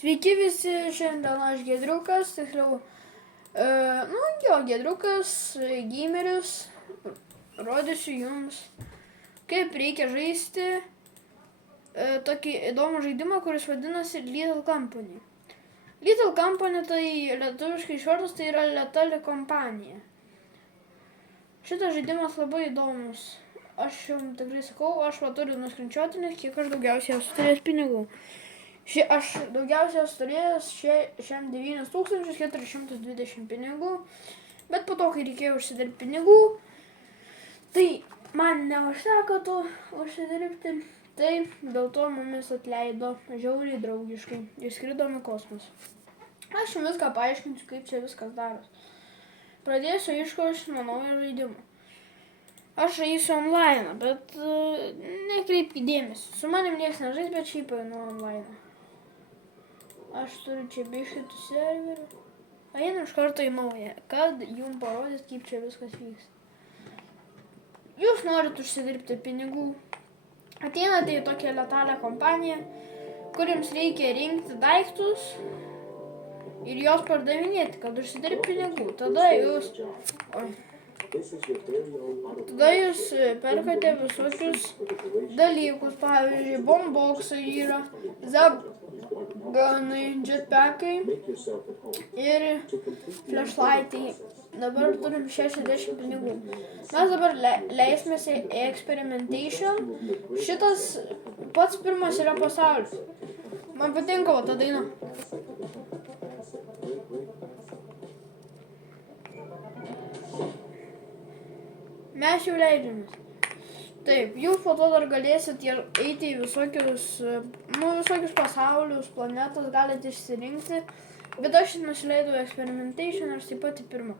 Sveiki visi, šiandien aš Giedriukas, tiksliau, Giedriukas, gameris, rodysiu jums, kaip reikia žaisti tokį įdomų žaidimą, kuris vadinasi Little Company. Little Company tai lietuviškai išvertus tai yra Letali kompanija. Šitas žaidimas labai įdomus. Aš jums tikrai sakau, aš turiu nuskrinčiuotinės, kiek aš daugiausiai esu turėjęs pinigų. Aš daugiausiai esu turėjęs šiam 9420 pinigų, bet po to, kai reikėjo užsidirbti pinigų, tai man neužteko to užsidirbti, tai dėl to mumis atleido žiauriai draugiškai, išskridom į kosmosą. Aš jums viską paaiškinsiu, kaip čia viskas daros. Pradėsiu iškošti nuo naujo žaidimo. Aš žaisiu online, bet nekreipkite dėmesį. Su manim niekas nežais, bet šiaip einu online. Aš turiu čia biškitų serverių. Einu iš karto į naują, kad jums parodys, kaip čia viskas vyks. Jūs norit užsidirbti pinigų. Ateinate į tokią letalią kompaniją, kur jums reikia rinkti daiktus ir juos pardavinėti, kad užsidirbti pinigų. Tada jūs perkate visokius dalykus, pavyzdžiui, bombboksai yra, zebganai, jetpackai ir flashlightai. Dabar turim 60 pinigų. Mes dabar leisimės į Experimentation. Šitas pats pirmas yra pasaulis. Man patinka ta daina. Mes jau leidžiamės. Taip, jūs po to dar galėsit eiti į visokius pasaulius, planetas, galite išsirinkti. Bet aš nusileidau Experimentation, aš taip pat į pirmą.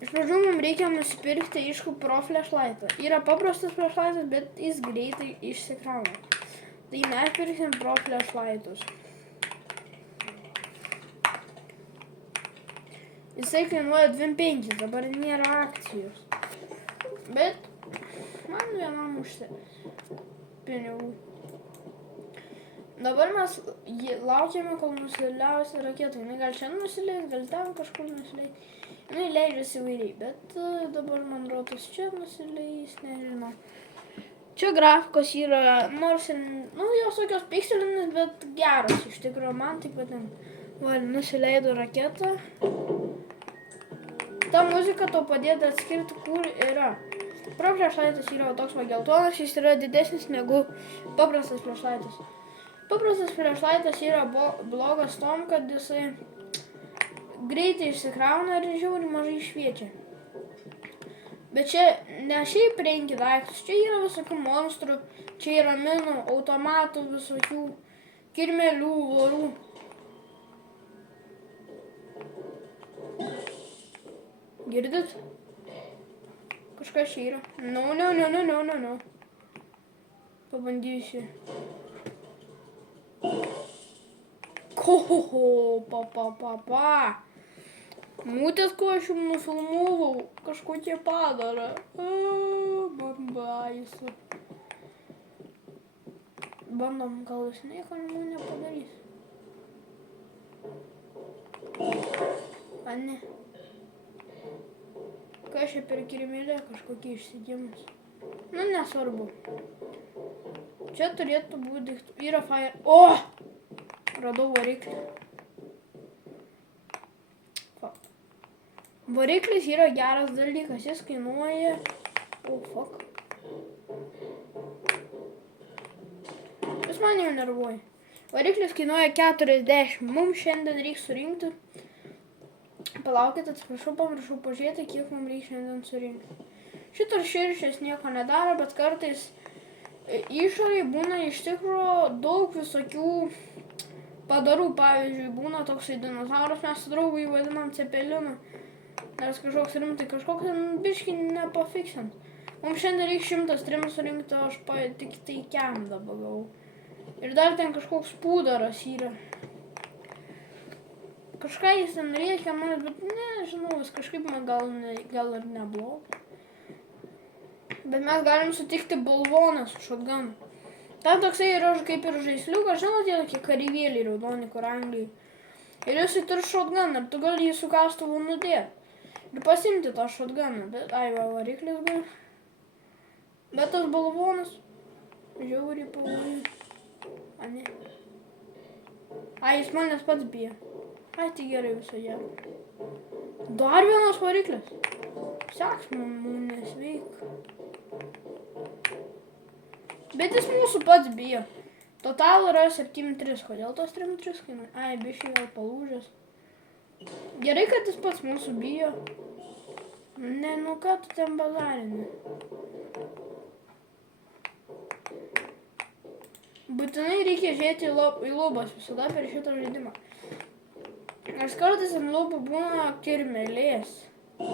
Iš pradžių mums reikia nusipirkti aišku pro flashlightą. Yra paprastas flashlightas, bet jis greitai išsikrauna. Tai mes pirksim pro flashlightus. Jisai kainuoja 2,5, dabar nėra akcijos. Bet man vienam užteks pinigų. Dabar mes laukiame, kol nusileis raketa. Jis gal čia nusileis, gal ten kažkur nusileis. Jis leidžiasi įvairiai, bet dabar man rodos čia nusileis, nežinau. Čia grafikos yra, nors ir, jos tokios pikselinės, bet geros iš tikrųjų, man taip patinka. Nusileido raketą. Ta muzika tau padėtų atskirti, kur yra. Pro flashlightas yra toks geltonas, jis yra didesnis negu paprastas flashlightas. Paprastas flashlightas yra blogas tom, kad jisai greitai išsikrauna ir žiauriai mažai šviečia. Bet čia ne šiaip renki daiktus, čia yra visokių monstrų, čia yra minų, automatų, visokių kirmelių, vorų. Girdit? Kažkas čia yra. No. Pabandysiu. Mūtės, ko aš jums nufilmuvau, kažkokie padara. Bambaisu. Bandom, gal jis nieko nepadarys. A ne. Ką čia per kirmėlę kažkokie išsigimus. Nesvarbu. Čia turėtų būti, yra fire. Radau variklį. Variklis yra geras dalykas, jis kainuoja... Jis man jau nervuoja. Variklis kainuoja 40, mums šiandien reikia surinkti. Palaukit, atsiprašau, pamiršau pažiūrėti, kiek mums reikia šiandien surinkti. Šitas širšės nieko nedaro, bet kartais išoriai būna iš tikrųjų daug visokių padarų. Pavyzdžiui, būna toksai dinozauras, mes su draugu jį vadinam Cepelinu. Nes kažkoks rimtai, kažkoks biškį nepafiksint. Mums šiandien reikia 103 surinkti, o aš tik tai kem dabar gavau. Ir dar ten kažkoks pūdaras yra. Kažką jis ten reikia man, bet nežinau, jis kažkaip man gal ir neblogai. Bet mes galim sutikti balvoną su shotgunu. Ten toksai yra kaip ir žaisliukas, žinot, tie tokie kareivėliai raudoni, kur Anglijai. Ir jisai turi shotguną, ir tu gali jį su kastuvu nudėti. Ir pasimti tą shotguną, bet, variklis gali. Bet tas balvonas, žiauriai pavojingas. Ne. Jis manęs pats bijo. Tai gerai viso gero. Dar vienas variklis. Seks man nesveik. Bet jis mūsų pats bijo. Total yra 7-3. Kodėl tos 3-3 kainuoja? Biškai gal palūžęs. Gerai, kad jis pats mūsų bijo. Ne, nu ką tu ten bazarini? Būtinai reikia žiūrėti į lubas visada per šitą žaidimą. Nes kartais ant lubų būna kirmelės. Nu,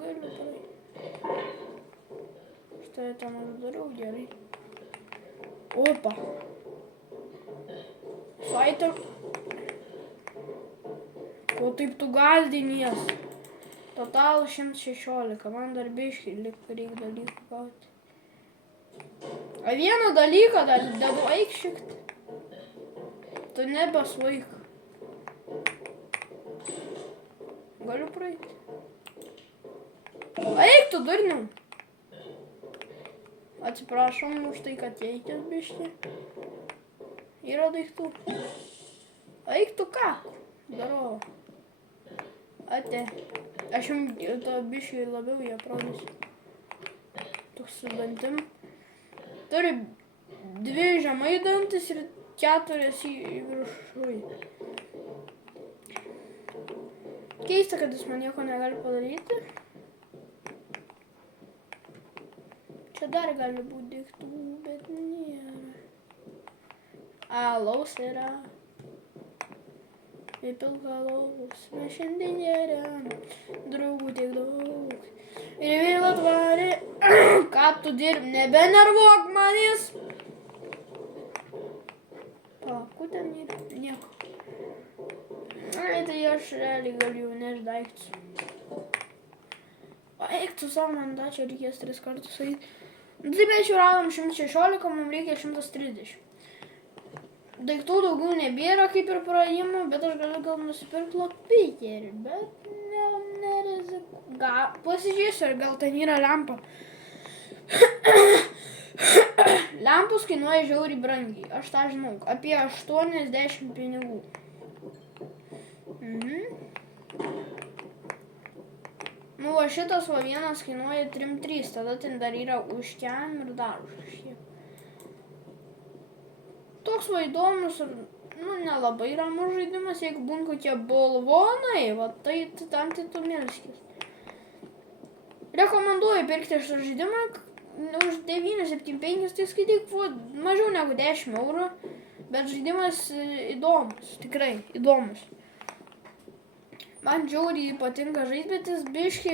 galiu praeiti. Štai ten uždariau gerai. Opa. Fighter. Ko taip tu galdinies? Total 116. Man dar biškai reikia dalykų gauti. Vieną dalyką dar dedu eikšikti. Tu nebesvaik. Galiu praeiti. Eik tu durniau. Atsiprašom už tai, kad eikės biškį. Yra daiktų. Eik tu ką? Daro. Ate. Aš jums to biškį labiau jį aprodysiu. Toks su dantim. Turi 2 žemai dantis ir 4 į viršui. Keista, kad jis man nieko negali padaryti. Čia dar gali būti daiktų, bet nėra. Alaus yra. Įpilk alaus. Mes šiandien geriam. Draugų tiek daug. Ir vėl atvarė. Ką tu dirbi? Nebenervuok manęs. Ko ten yra? Nieko. Tai aš realiai galiu nešti daiktus. Eik tu savo man da, čia reikės 3 kartus eiti. Tai mes jau radom 116, mums reikia 130. Daiktų daugiau nebėra kaip ir praėjimo, bet aš galiu gal nusipirkti lockpickerį, bet nerizikuoju. Pasižiūrėsiu, ar gal ten yra lempa. Lempus kainuoja žiauriai brangiai, aš tą žinau, apie 80 pinigų. Nu, va šitas va vienas kainuoja 3-3, tada ten dar yra už kem ir dar už šiek. Toks va įdomus ir, nu, nelabai ramus žaidimas, jeigu būn kokie balvonai, va tai tam tai tu melskis. Rekomenduoju pirkti šitą žaidimą, už 9,75, tai skaityk, mažiau negu 10 eurų, bet žaidimas įdomus, tikrai įdomus. Man žiauriai patinka žaisti, bet jis biški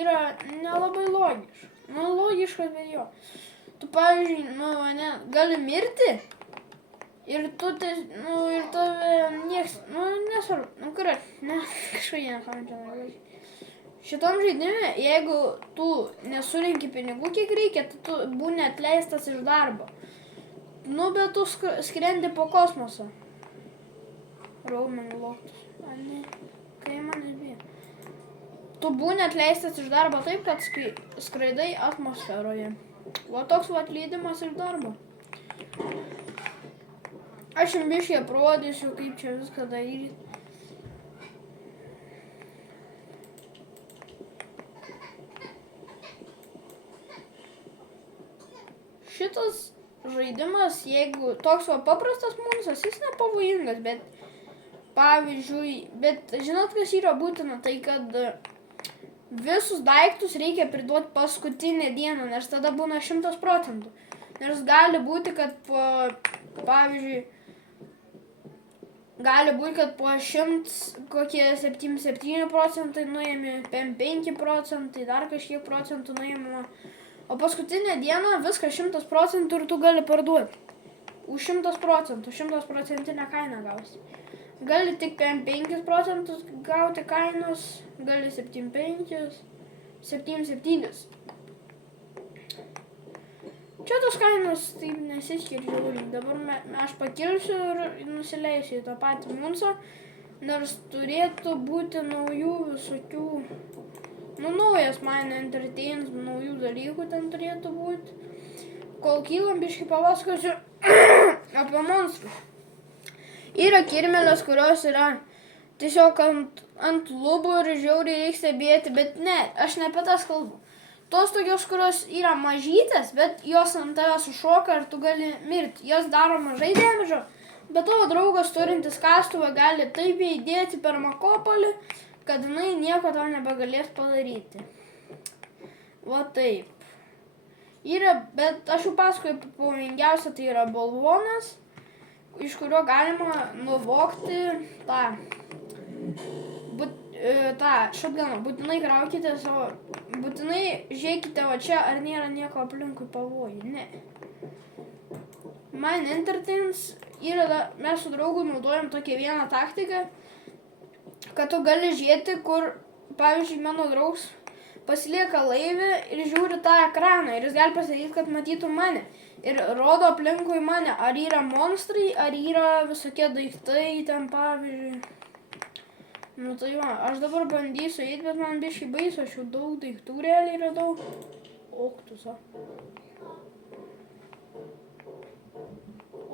yra nelabai logiškas. Nu, logiškas, bet jo. Tu, pavyzdžiui, gali mirti ir tu, ir tave nieks, nesvarbu, kažkai nesvarbu. Šitam žaidime, jeigu tu nesurinki pinigų, kiek reikia, tai tu būni atleistas iš darbo. Nu, bet tu skrendi po kosmosą. Raumenų loktus. Ne. Kai manęs bijo. Tu būni atleistas iš darbo taip, kad skraidai atmosferoje. Va toks va atleidimas iš darbo. Aš jums biškį parodysiu, kaip čia viską daryti. Šitas žaidimas, jeigu toks va paprastas mūsas, jis nepavojingas, bet pavyzdžiui, bet žinot, kas yra būtina, tai kad visus daiktus reikia priduoti paskutinę dieną, nes tada būna 100%. Nes gali būti, kad pavyzdžiui, po 100 kokie 7% nuėmė, 5%, dar kažkiek procentų nuėmė. O paskutinę dieną viskas 100% ir tu gali parduoti. Už 100%, 100% kainą gausi. Gali tik 5% gauti kainos, gali 7,5, 7,7. Čia tos kainos taip nesiskiria žiauriai. Dabar aš pakilsiu ir nusileisiu į tą patį Munsą, nors turėtų būti naujų visokių, naujas Mine Entertains, naujų dalykų ten turėtų būti. Kol kylam, biškai papasakosiu apie monstrus. Yra kirmelės, kurios yra tiesiog ant lubų ir žiauriai reikia stebėti, bet ne, aš ne apie tas kalbu. Tos tokios, kurios yra mažytės, bet jos ant tave sušoka ir tu gali mirti. Jos daro mažai dėmesio, bet tavo draugas turintis kastuvą gali taip įdėti per makopolį, kad jinai nieko tau nebegalės padaryti. Va taip. Yra, bet aš jau pasakoju, pavojingiausia tai yra balvonas, iš kurio galima nuvogti tą šotganą. Būtinai kraukite savo, būtinai žiūrėkite va čia, ar nėra nieko aplinkui pavojų. Ne. Mine Entertains yra, mes su draugu naudojam tokią vieną taktiką, kad tu gali žiūrėti, kur, pavyzdžiui, mano draugs pasilieka laivę ir žiūri tą ekraną ir jis gali pasakyti, kad matytų mane. Ir rodo aplinkui mane, ar yra monstrai, ar yra visokie daiktai ten, pavyzdžiui. Tai va, aš dabar bandysiu eiti, bet man biškai baisu, aš jau daug daiktų realiai radau. Oktusa.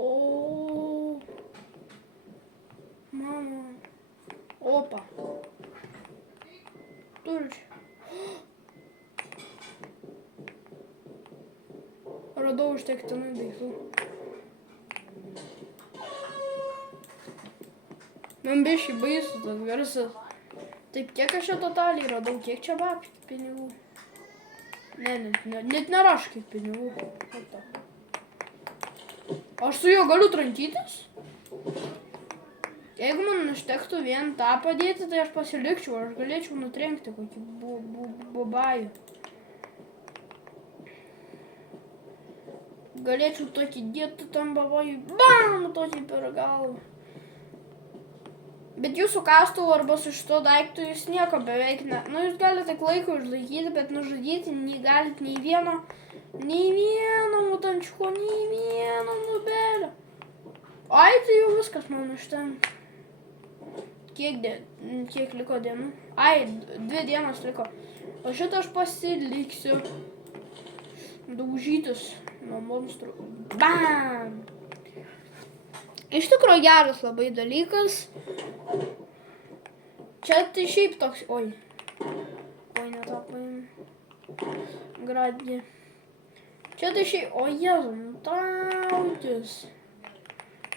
O. Mama. Opa. Turčiai. Radau užtektinai daiktų. Man biškai baisu tas garsas. Taip, kiek aš čia totaliai radau, kiek čia babkių pinigų? Ne, net neraš kiek pinigų. Aš su juo galiu trankytis? Jeigu man užtektų vien tą padėti, tai aš pasilikčiau, aš galėčiau nutrenkti kokį bubajų. Galėčiau tokį dėti tam babajui, bam, tokį per galvą. Bet jūsų kastuvu arba su šito daiktu jūs nieko beveik ne. Jūs galite tik laiko išlaikyti, bet nužudyti negalite nei vieno mutančiuko, nei vieno nubelio. Ai, tai jau viskas man užtenka. Kiek liko dienų? Ai, 2 dienos liko. O šitą aš pasiliksiu. Daužytis nuo monstrų. Bam! Iš tikrųjų geras labai dalykas. Čia tai šiaip toks... Oi, ne tą paėmė. Gradį. Čia tai šiaip... O jezu, tautis.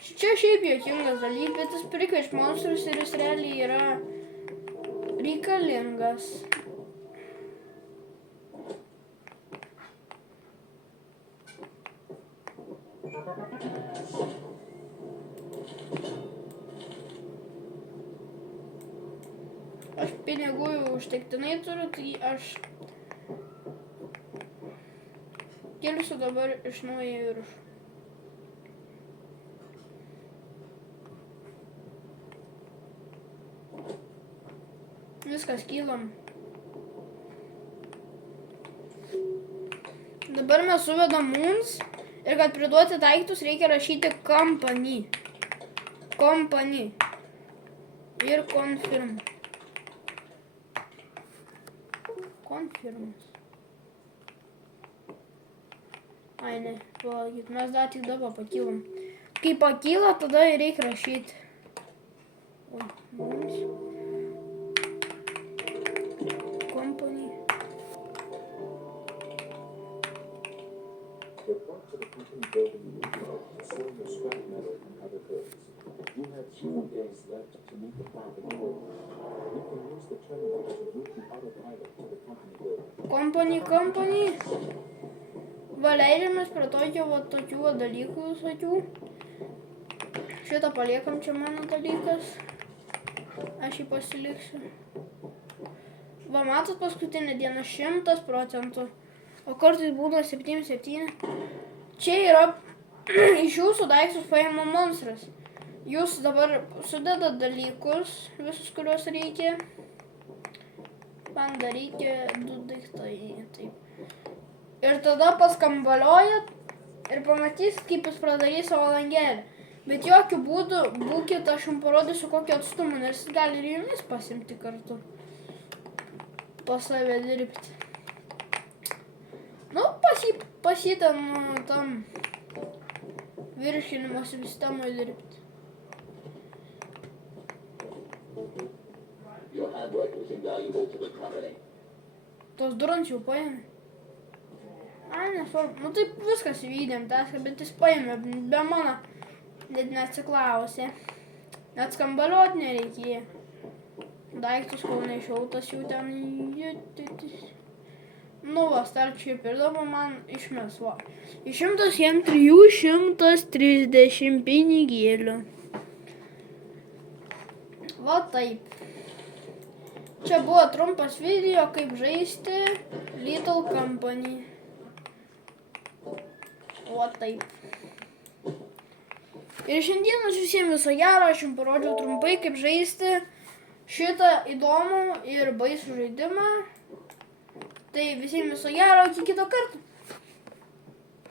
Čia šiaip juokingas dalykas, bet jis prikvieš monstrus ir jis realiai yra reikalingas. Aš pinigų jau užtektinai turiu, tai aš kilsiu dabar iš naujo į viršų. Viskas, kylam. Dabar mes suvedam Moons ir kad priduoti daiktus reikia rašyti company. Company. Ir confirm. Confirmas. Ai ne, palaukit, mes dar tik dabar pakylam. Kai pakyla, tada reikia rašyti. Oi, Moons. Company. You have 2 days left to meet the profit goal. You can use the terminal to route the autopilot to the company building. Company. Va, leidžiamės prie tokių dalykų visokių. Šitą paliekam, čia mano dalykas. Aš jį pasiliksiu. Va, matot, paskutinė diena 100%. O kartais būna 7-7. Čia yra iš jūsų daiktus paima monstras. Jūs dabar sudedat dalykus, visus, kuriuos reikia. Man dar reikia 2 daiktai. Taip. Ir tada paskambaliojat ir pamatysit, kaip jis pradarys savo langelį. Bet jokių būdų būkit, aš jums parodysiu kokį atstumą, nes jis gali ir jumis pasimti kartu. Pas save dirbti. Nu, pas jį ten tam virškinimo sistemoje dirbti. Your hard work is invaluable to the company. Tos durant jau paėmė. Ai, nesvarbu. Nu taip viskas įvykdėm taską, bet jis paėmė be mano. Net neatsiklausė. Net skambaliuot nereikėjo. Daiktus, kol nešautas jau ten. Nu va, starčiai pirdavo man išmes va. Išimtas jam 330 pinigėlių. Va taip. Čia buvo trumpas video, kaip žaisti Little Company. Va taip. Ir šiandien aš visiems viso gero, aš jums parodžiau trumpai, kaip žaisti šitą įdomų ir baisų žaidimą. Tai visiems viso gero, iki kito karto.